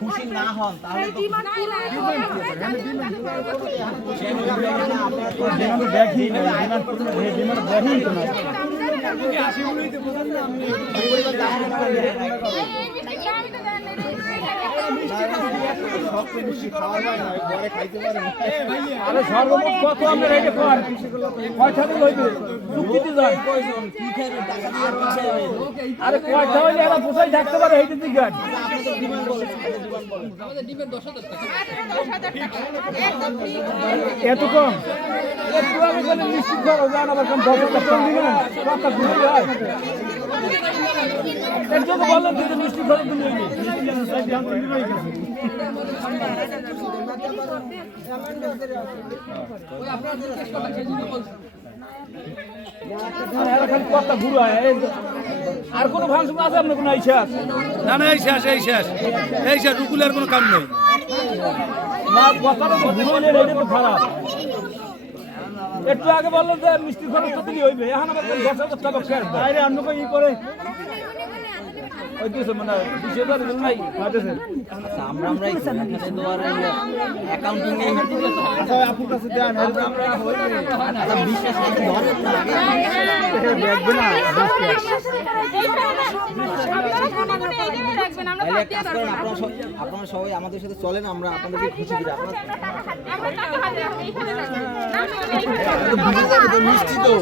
খুশি না হন তাহলে দেখি সর্বমোট কত আমরা রেটে কর কয়টা দিন হইবে চুক্তিতে যান আরে কয়টা হইলে এরা পোষাই থাকতে পারে এইটা দিক গান এত কম একটু আমি বলে নিশ্চিত করো জান আবার কম 10,000 কম দিবেন কথা ঘুরে যায় এর জন্য বললাম যে মিষ্টি খরচ দিন হইবে কথা ঘুরে আর কোনো ফাংশন আছে আপনার কোনো ইচ্ছাস না না এই শেষ রুকুলের কোনো কাম নেই না কথাটা তো ঘুরে এটা তো খারাপ একটু আগে বললেন যে মিষ্টি খরচ তো দিলি হইবে এখন আবার 10,000 টাকা ফের বাইরে অন্য কই করে ওই দিছে মানে 20,000 দিন নাই পাইতেছেন আচ্ছা আমরা এখানে তো আর অ্যাকাউন্টিং এ আচ্ছা আপুর কাছে দেন আমরা আচ্ছা বিশ্বাস করতে ধরে না এটা দেখবে না আপনারা সবাই আমাদের সাথে চলেন আমরা আপনাদেরকে খুশি করি আপনারা মিষ্টি তো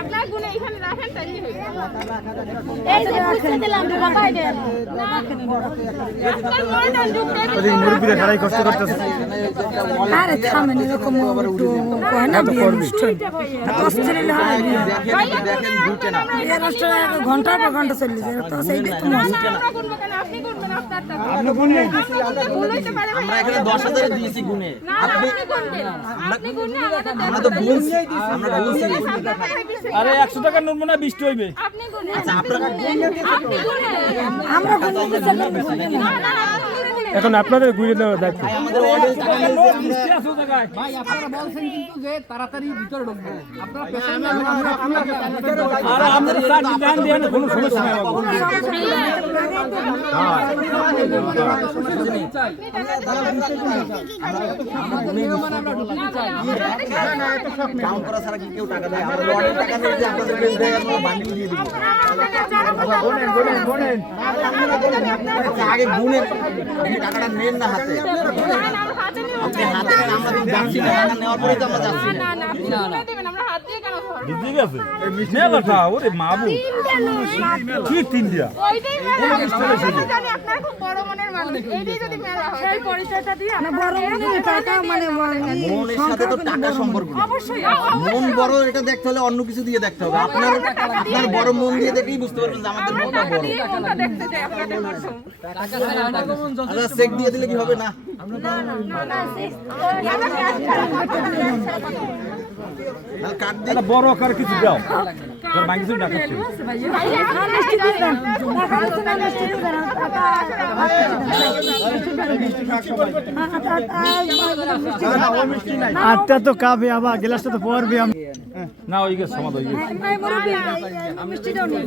আপনার গুণে এখানে রাখেন তাইলে হইবে এই যে বুঝতে দিলাম রে বাবা এটা ওই মুরব্বিরা খারাই কষ্ট করতেছে আরে থামেন এরকম একটু কয় না বিয়ে অনুষ্ঠান কষ্ট নিলে হয় দেখেন ঘুরতে না বিয়ে অনুষ্ঠান ঘন্টার পর ঘন্টা চলে যায় তো সেইটাই তো মজা আপনি করবেন আপনারটা আপনি গুনে আমরা এখানে 10,000 দিয়েছি গুনে আপনি করবেন আপনি গুণে আমরা তো বলছি আমরা বলছি আরে 100 টাকা নোট মনে 20 হইবে আপনি গুণে আচ্ছা আপনারা আপনি গুণে আমরা গুনতে চাই এখন আপনাদের ঘুরে দেওয়া দায়িত্ব আমাদের অডিয়েন্স ভাই আপনারা বলছেন কিন্তু যে তাড়াতাড়ি ভিতরে ঢুকবে আপনারা পেছনে আর আমাদের চাকরি দান দেন কোনো সমস্যা নাই বাবু কাউন্ট করা ছাড়া কি কেউ টাকা দেয় আমাদের অডিয়েন্স টাকা দেয় যে আপনাদের দেয় আমরা বান্ডিল দিয়ে দিব বলেন আগে গুনে আপনি টাকাটা নেন না হাতে আপনি হাতে নেন আমরা কিন্তু যাচ্ছি না টাকা নেওয়ার পরে তো আমরা যাচ্ছি না না আপনি গুণে দিবেন আমরা হাত দিয়ে কেন ধরব বুঝি গেছে মেলাটা ওরে মাবু কি তিন দিয়া ওইটাই মেলা আমরা জানি আপনার খুব বড় মনের মানুষ এইটাই যদি মেলা হয় সেই পরিচয়টা দিয়ে না বড় মনে টাকা মানে মনের সাথে তো টাকা সম্পর্ক নেই। অবশ্যই মন বড় এটা দেখতে হলে অন্য কিছু দিয়ে দেখতে হবে আপনার আপনার বড় মন দিয়ে দেখলেই বুঝতে পারবেন যে আমাদের মনটা বড় মনটা দেখতে চাই আপনাদের প্রথম আচ্ছা চেক দিয়ে দিলে কি হবে না তাহলে কার্ড দিয়ে একটা বড় আকার কিছু দাও তোর ভাই কিছু ডাকাচ্ছে আটটা তো কাবে আবার গ্লাসটা তো পড়বে না ওই গেছে সমাধান হয়ে গেছে মিষ্টিটাও নেই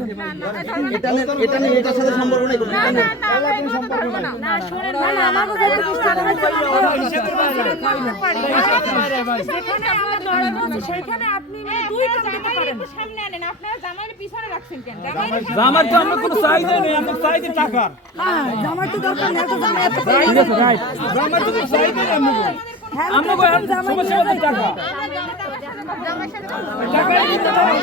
এটা নেই এটার সাথে সম্পর্ক নেই কোনো এটা নেই না শুনেন না আমাকে যেটা যেখানে আমরা ধরে বলছি সেখানে আপনি মানে দুই কাজ করতে পারেন সামনে আনেন আপনারা জামাইয়ের পিছনে রাখছেন কেন জামার তো আমরা কোনো চাহিদা নেই আমরা চাইছি টাকা হ্যাঁ জামার তো দরকার নেই তো জামাই এত ঠিক আছে রাইট জামার তো কোনো চাহিদা নেই আমরা কই সমস্যা হচ্ছে টাকা টাকা দিতে দাও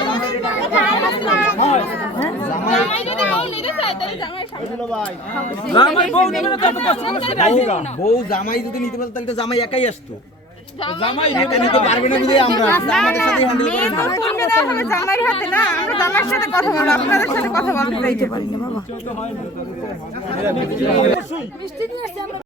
জামাই বউ নেবে না তো কষ্ট করে আইছিগা বউ জামাই যদি নিতে পারতো তাহলে তো জামাই একাই আসতো জামাই একা নিতে পারবে না বুঝে আমরা আমাদের সাথে হ্যান্ডেল করে না জামাইয়ের হাতে না আমরা জামাইয়ের সাথে কথা বলবো আপনাদের সাথে কথা বলতে পারি না বাবা হয়তো হয় না মিষ্টি নিয়ে আসছি আমরা